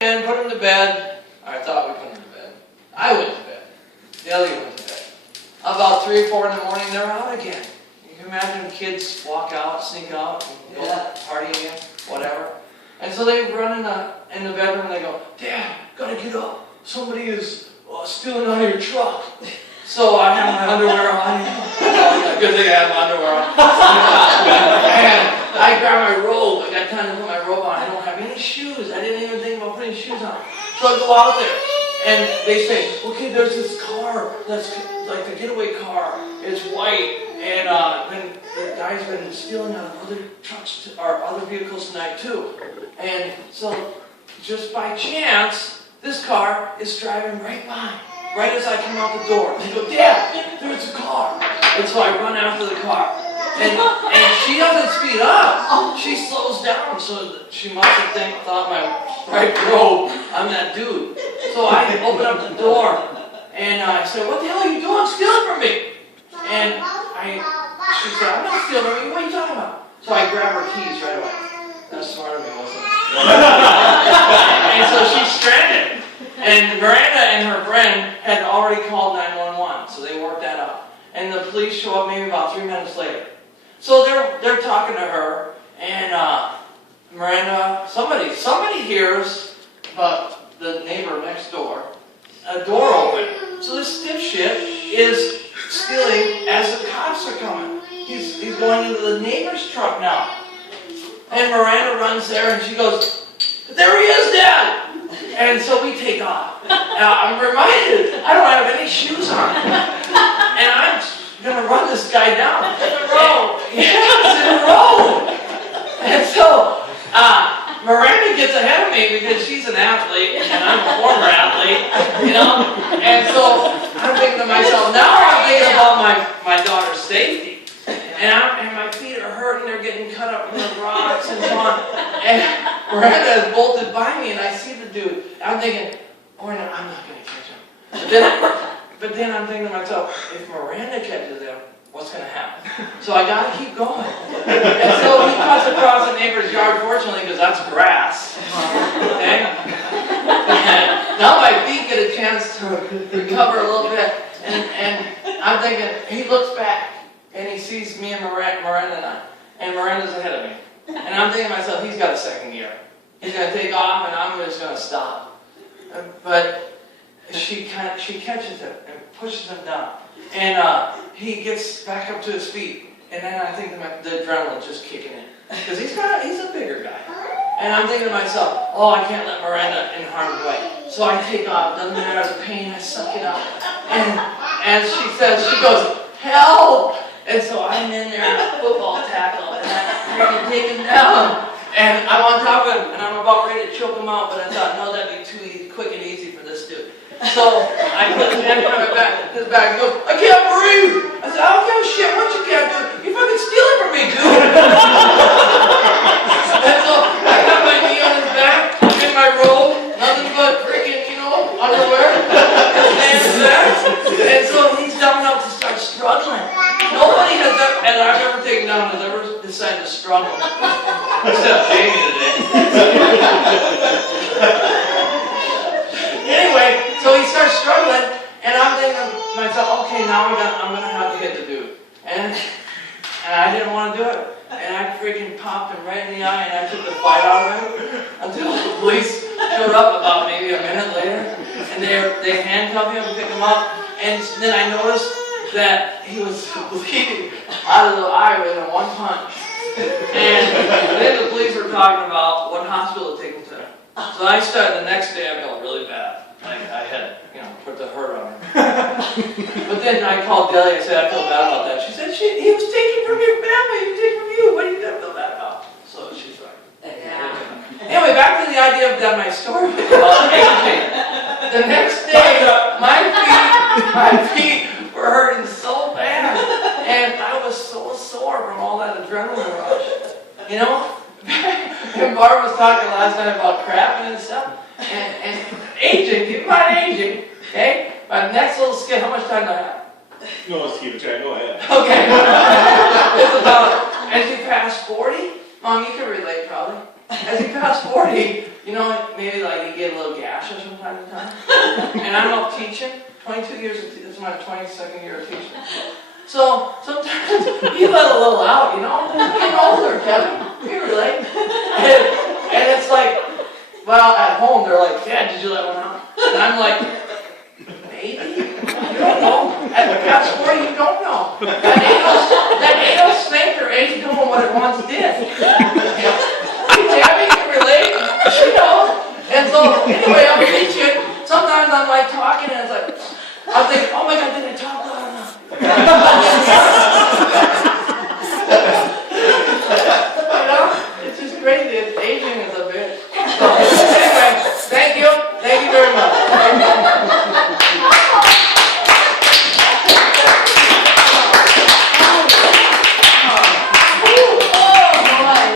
and put him to bed. I thought we put him to bed. I went to bed. Delia went to bed. About 3 or 4 in the morning, they're out again. You can imagine kids walk out, sneak out, and go party again, whatever. And so they run in the bedroom and they go, "Dad, gotta get up. Somebody is stealing out of your truck." So I have my underwear on. Good thing I have my underwear on. And I grab my robe. I got time to put my robe on. I don't have any shoes. I didn't even think about putting shoes on. So I go out there. And they say, "Okay, there's this car that's like the getaway car. It's white. And the guy's been stealing out of other trucks or other vehicles tonight too. And so just by chance, this car is driving right by. Right as I come out the door, they go, "Dad, there's a car." And so I run after the car. And she doesn't speed up. She slows down. So she must have thought my right robe, I'm that dude. So I open up the door. And I said, "What the hell are you doing stealing from me?" And she said, "I'm not stealing from you. What are you talking about?" So I grab her keys right away. That's smart of me, wasn't it? And so she's stranded. And Miranda and her friend had already called 911, so they worked that out. And the police show up maybe about 3 minutes later. So they're talking to her, and Miranda, somebody hears the neighbor next door, a door open. So this dipshit is stealing as the cops are coming. He's going into the neighbor's truck now. And Miranda runs there, and she goes, "There he is, Dad!" And so we take off. Now I'm reminded, I don't have any shoes on. And I'm going to run this guy down. In a row. Yes, in a row. And so Miranda gets ahead of me because she's an athlete and I'm a former athlete, you know. And so I'm thinking to myself, now I'm thinking about my daughter's safety. And my feet are hurting, they're getting cut up in the rocks and so on. And Miranda has bolted by me and I see the dude. I'm thinking, "Oh, no, I'm not going to catch him." But then I'm thinking to myself, if Miranda catches him, what's going to happen? So I got to keep going. And so he cuts across the neighbor's yard, fortunately, because that's grass. Okay? And now my feet get a chance to recover a little bit. And I'm thinking, he looks back. And he sees me and Miranda and I. And Miranda's ahead of me. And I'm thinking to myself, he's got a second gear. He's going to take off and I'm just going to stop. But she catches him and pushes him down. And he gets back up to his feet. And then I think the adrenaline's just kicking in. Because he's a bigger guy. And I'm thinking to myself, oh, I can't let Miranda in harm's way. So I take off. Doesn't matter the pain, I suck it up. And as she says, she goes, "Help!" And so I'm in there in a football tackle, and I'm trying to take him down. And I'm on top of him, and I'm about ready to choke him out, but I thought, no, that'd be too quick and easy for this dude. So I put his hand on his back, and he goes, "I can't breathe." I said, "I don't give a shit what you can't do. You're fucking stealing from me, dude." And so I got my knee on his back, in my robe, nothing but freaking, underwear. His hand's there. And so he's dumb enough to start struggling. Nobody I've ever taken down has ever decided to struggle. Except Jamie today. Anyway, so he starts struggling, and I'm thinking to myself, okay, now I'm gonna have to hit the dude. And I didn't want to do it. And I freaking popped him right in the eye, and I took the fight out of him until the police showed up about maybe a minute later. And they handcuffed him and picked him up. And then I noticed that he was bleeding out of the eye within one punch. And then the police were talking about what hospital to take him to. So I started the next day, I felt really bad. I had, put the hurt on him. But then I called Delia and said, I feel bad about that. She said, he was taken from your family, he was taken from you. What do you feel bad about? So she's like, yeah. Anyway, back to the idea of that my story was about aging. The next day, my feet were hurting so bad. And I was so sore from all that adrenaline rush. And Barb was talking last night about crapping and stuff. And aging, keep in mind aging, okay? My next little skit, how much time do I have? No, let's keep it track, go ahead. Okay. It's about, as you pass 40, Mom, you can relate probably. As you pass 40, You know, maybe like you get a little gash or from time to time. And I'm up teaching, 22 years, this is my 22nd year of teaching. So sometimes you let a little out, you know? I'm getting older, Kevin. You relate. And it's like, well, at home they're like, Dad, did you let one out? And I'm like, maybe. You don't know. At the past 40, you don't know. That anal sphincter ain't doing what it once did. Tammy can relate, you know. And so anyway, I'm teaching. Sometimes I'm like talking and it's like, I'm thinking, oh my God, did I talk loud enough? You know, it's just crazy. Aging is a